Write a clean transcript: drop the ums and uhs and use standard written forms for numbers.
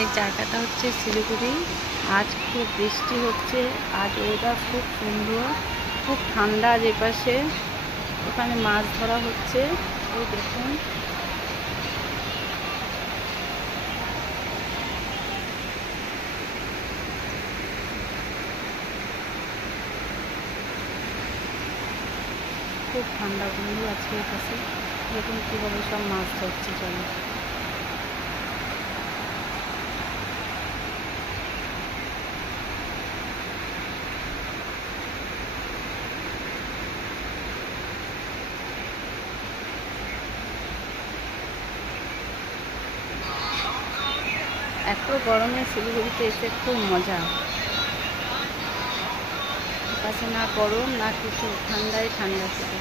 এই জায়গাটা হচ্ছে শিলিগুড়ি। আজ খুব বৃষ্টি হচ্ছে, আজ ওয়েদার খুব সুন্দর, খুব ঠান্ডা। যে পাশে ওখানে মাছ ধরা হচ্ছে, ওই দেখুন। খুব ঠান্ডা বন্ধু আজকে এই পাশে দেখুন কীভাবে সব মাছ ধরছে জলে। এত গরমে শিলিগুড়িতে এসে খুব মজা। পাশে না গরম না কিছু, ঠান্ডায় ঠান্ডা শুধু।